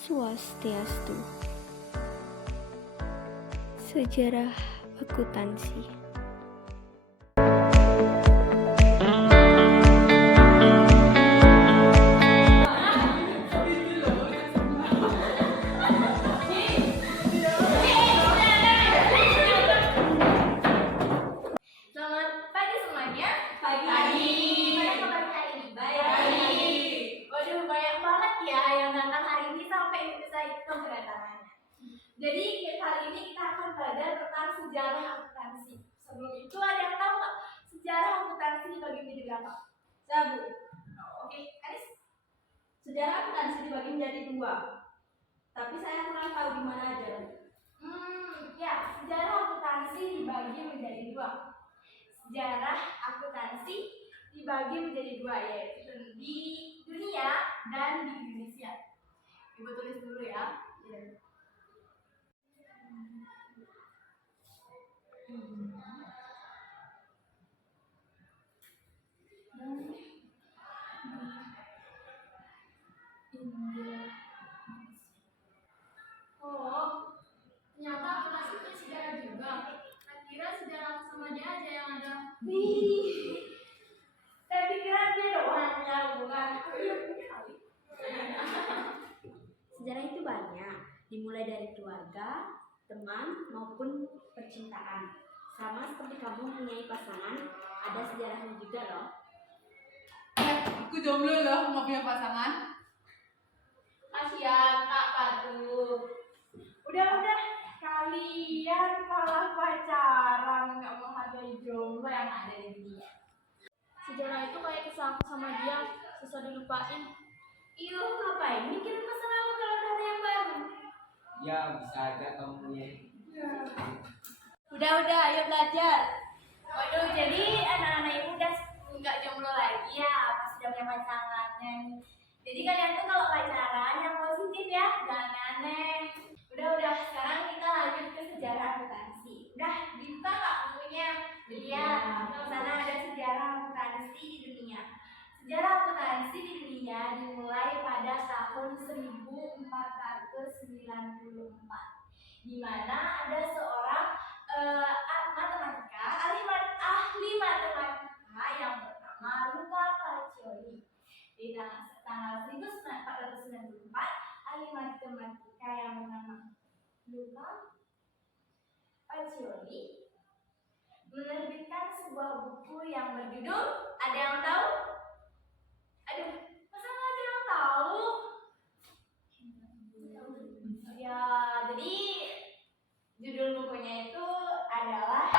Swastiastu. Sejarah akuntansi. Selamat pagi semuanya. Pagi. Gimana kabarnya hari ini? Baik. Waduh, banyak banget ya yang datang hari ini sampai bisa hitung kedatangannya. Jadi kali ini kita akan belajar tentang sejarah akuntansi. Sebelum itu ada yang tahu nggak sejarah akuntansi dibagi menjadi berapa? Sabu. Oke, Anis. Sejarah akuntansi dibagi menjadi dua, tapi saya kurang tahu di mana aja. Ya, sejarah akuntansi dibagi menjadi dua. Sejarah akuntansi dibagi menjadi dua, yaitu di dunia dan di Indonesia. Ibu tulis dulu ya. Oh, ternyata akuntansi itu sejarah juga. Kira sejarah sama dia aja yang ada. Saya pikir dia doang yang bukan. Sejarah itu banyak, dimulai dari keluarga, teman, maupun percintaan. Sama seperti kamu mempunyai pasangan, ada sejarahnya juga loh. Aku jomblo loh, nggak punya pasangan. Kasihan Kak Patu. Udah, kalian malah pacaran, nggak menghargai jomblo yang ada di dunia. Sejarah itu kayak kisah aku sama dia, susah dilupain. Iyo, ngapain mikirin masa lalu kalau udah ada yang baru? Ya bisa aja kamu ya. Udah, ayo belajar. Waduh, jadi anak-anak ibu udah nggak jomblo lagi ya, pas udah punya pasangannya. Jadi kalian tuh kalau pacaran yang positif ya, jangan aneh. Udah, sekarang kita lanjut ke sejarah akuntansi. Udah, dibuka nggak bukunya? Lihat, di sana ada sejarah akuntansi di dunia. Sejarah akuntansi di dunia dimulai pada tahun 1494, di mana ada seorang ahli matematika yang bernama Luca Pacioli. Di tanggal 1494, ahli matematika yang bernama Luca Pacioli menerbitkan sebuah buku yang berjudul, ada yang tahu? Aduh, masa nggak ada yang tahu? Ya, jadi judul bukunya itu adalah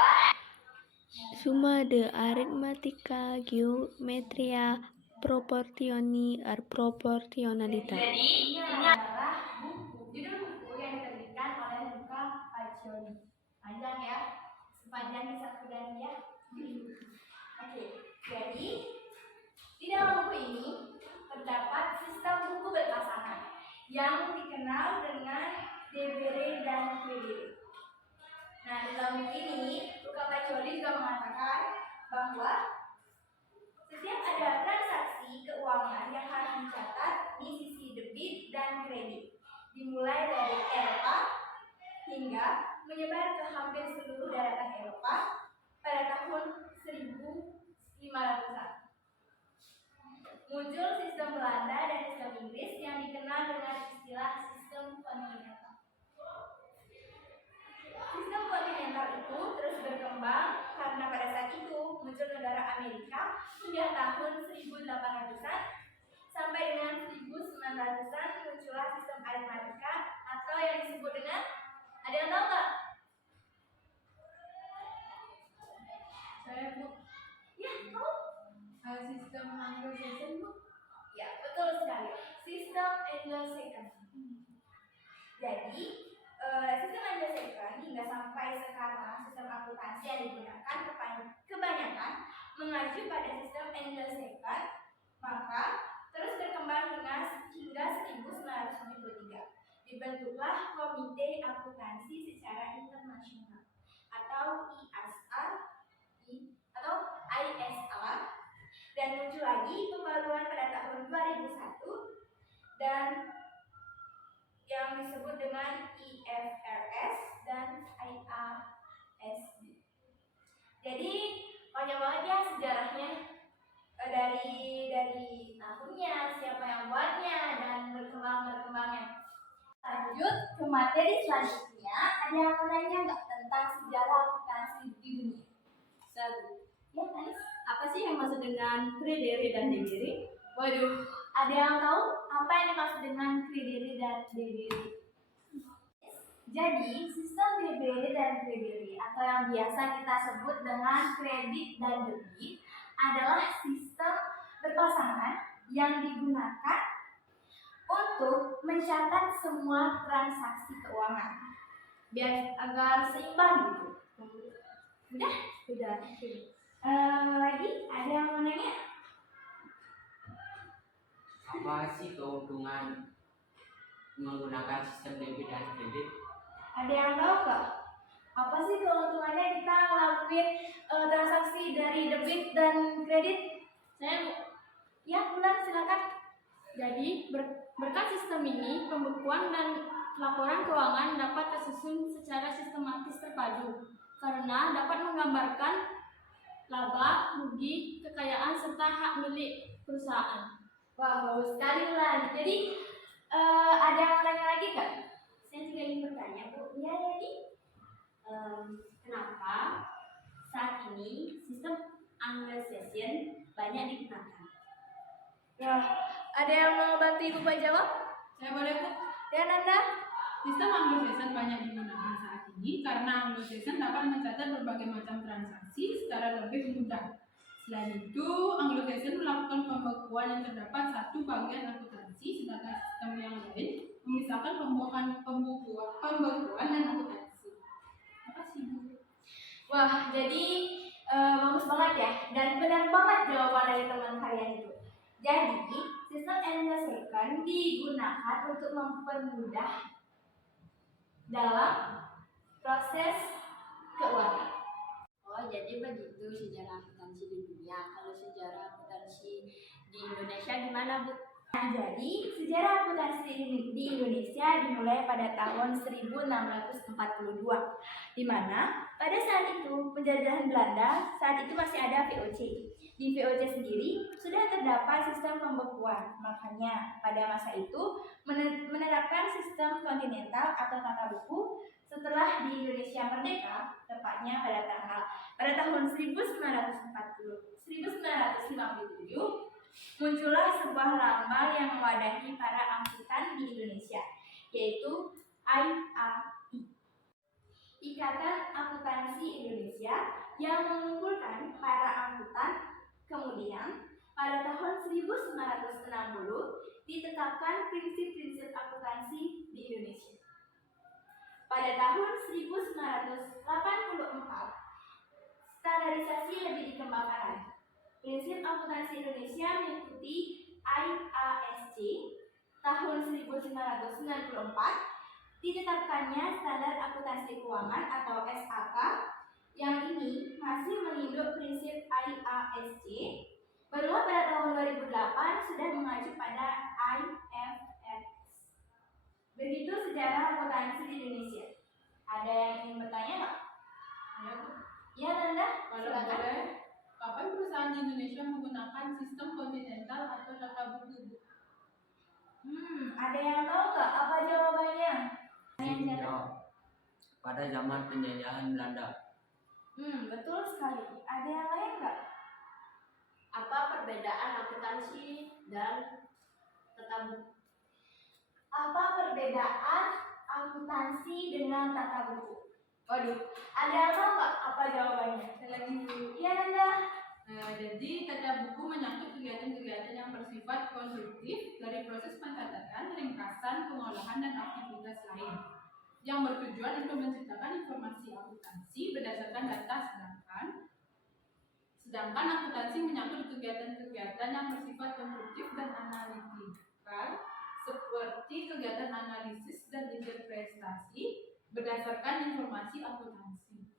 Summa de Arithmetica Geometria Proportioni Proportionalitas. Jadi ini adalah judul buku yang diterbitkan oleh Luca Pacioli. Panjang ya, sepanjang kisah kuda dia. Oke, jadi di dalam buku ini terdapat sistem buku berpasangan yang dikenal dengan Debré dan Query. Nah, di dalam buku ini Luca Pacioli juga mengatakan bahwa setiap ada transaksi keuangan yang harus dicatat di sisi debit dan kredit, dimulai dari Eropa hingga menyebar ke hampir seluruh daratan Eropa pada tahun 1500-an. Muncul sistem Belanda dan sistem Inggris yang dikenal dengan istilah sistem kontinental. Sistem kontinental itu terus berkembang karena pada saat itu muncul negara Amerika hingga tahun 1800-an sampai dengan 1900-an muncullah sistem aritmatika atau yang disebut dengan, ada yang tahu nggak? Saya Bu, Ya, tahu? sistem Anglo-Saxon Bu. Ya, betul sekali. Sistem Anglo-Saxon. Jadi, sistem Anglo-Saxon hingga sampai sekarang sistem akuntansi yang digunakan kebanyakan mengacu pada sistem Anglo-Saxon, maka terus berkembang hingga 1973. Dibentuklah Komite Akuntansi Secara Internasional atau ISA, dan muncul lagi pembaruan pada tahun 2001 dan yang disebut dengan IFRS dan IASB. Jadi banyak banget ya sejarahnya, dari tahunnya, siapa yang buatnya, dan berkembangnya. Lanjut ke materi selanjutnya, ada yang mau nanya nggak tentang sejarah akuntansi di dunia? Ya, Anis? Apa sih yang maksud dengan Credere dan Debere? Waduh, ada yang tahu apa yang dimaksud dengan Credere dan Debere? Jadi, sistem Debere dan Credere atau yang biasa kita sebut dengan kredit dan debit adalah sistem berpasangan yang digunakan untuk mencatat semua transaksi keuangan biar agar seimbang gitu. Udah? Sudah. Lagi ada yang mau nanya? Apa sih keuntungan menggunakan sistem debit dan kredit? Ada yang tahu nggak? Apa sih keuntungannya kita ngelakuin transaksi dari debit dan kredit? Saya Bu. Ya, Bulan silakan. Jadi berkat sistem ini pembukuan dan laporan keuangan dapat tersusun secara sistematis terpadu karena dapat menggambarkan laba, rugi, kekayaan serta hak milik perusahaan. Wah, bagus sekali Bulan. Jadi ada yang mau nanya lagi nggak? Saya juga ingin bertanya, Bu. Iya, jadi Kenapa saat ini sistem Anglo-Saxon banyak digunakan? ya, ada yang mau bantu Ibu Pak jawab? Saya boleh Bu? Ya, Nanda? Sistem Anglo-Saxon banyak digunakan saat ini karena Anglo-Saxon dapat mencatat berbagai macam transaksi secara lebih mudah. Selain itu, Anglo-Saxon melakukan pembekuan yang terdapat satu bagian akuntansi, sedangkan sistem yang lain memisahkan pembekuan dan akuntansi. Apa sih Bu? Wah, jadi bagus banget ya, dan benar banget jawaban dari teman kalian itu. Jadi, sistem Anglo-Saxon digunakan untuk mempermudah dalam proses keuangan. Oh, jadi begitu sejarah akuntansi di dunia. Kalau sejarah akuntansi di Indonesia gimana, Bu? Nah, jadi sejarah akuntansi di Indonesia dimulai pada tahun 1642, di mana pada saat itu penjajahan Belanda saat itu masih ada VOC. Di VOC sendiri sudah terdapat sistem pembekuan, makanya pada masa itu menerapkan sistem kontinental atau tata buku setelah di Indonesia merdeka, tepatnya pada tahun 1957. Muncullah sebuah lambang yang mewadahi para angkutan di Indonesia, yaitu IAI, Ikatan Akuntansi Indonesia, yang mengumpulkan para angkutan. Kemudian, pada tahun 1960 ditetapkan prinsip-prinsip akuntansi di Indonesia. Pada tahun 1984, standarisasi lebih dikembangkan lagi. Prinsip akuntansi Indonesia mengikuti IASC. Tahun 1994 ditetapkannya standar akuntansi keuangan atau SAK, yang ini masih menginduk prinsip IASC. Barulah pada tahun 2008 sudah mengacu pada IFRS. Begitu sejarah akuntansi di Indonesia. Ada yang ingin bertanya nggak? Ya Bu. Ya, Nanda, Kalau silakan. boleh, kapan perusahaan di Indonesia menggunakan sistem kontinental atau tata buku Bu? Ada yang tahu nggak apa jawabannya? Pada zaman penjajahan Belanda. Betul sekali. Ada yang lain nggak? Apa perbedaan akuntansi dan tata buku? Apa perbedaan akuntansi dengan tata buku? Waduh, ada yang tahu nggak apa jawabannya? Saya lagi Bu. Iya, Nanda. Jadi tata buku menyangkut kegiatan-kegiatan yang bersifat konstruktif dari proses pencatatan, ringkasan, pengolahan, dan aktivitas lain yang bertujuan untuk menciptakan informasi akuntansi berdasarkan data, sedangkan akuntansi menyangkut kegiatan-kegiatan yang bersifat konstruktif dan analitikal seperti kegiatan analisis dan interpretasi berdasarkan informasi akuntansi.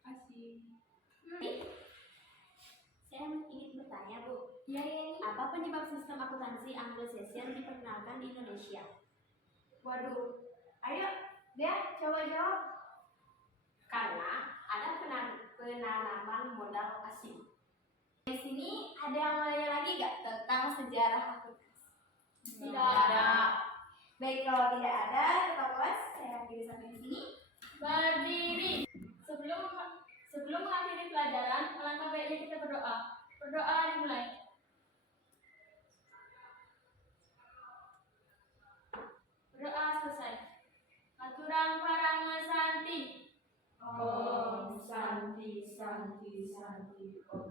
Terima kasih. Saya ingin bertanya, Bu. Iya. Apa penyebab sistem akuntansi Anglo-Saxon diperkenalkan di Indonesia? Waduh, ayo dia coba jawab. Karena ada penanaman modal asing. Di sini ada yang mau nanya lagi gak tentang sejarah akuntansi? Tidak ada. Baik, kalau tidak ada, tetap kelas saya akhiri sampai di sini. berdiri. Sebelum mengakhiri pelajaran, alangkah baiknya kita berdoa. Berdoa dimulai. Berdoa selesai. Aturan Parang Santi. Om Santi Santi Santi Om.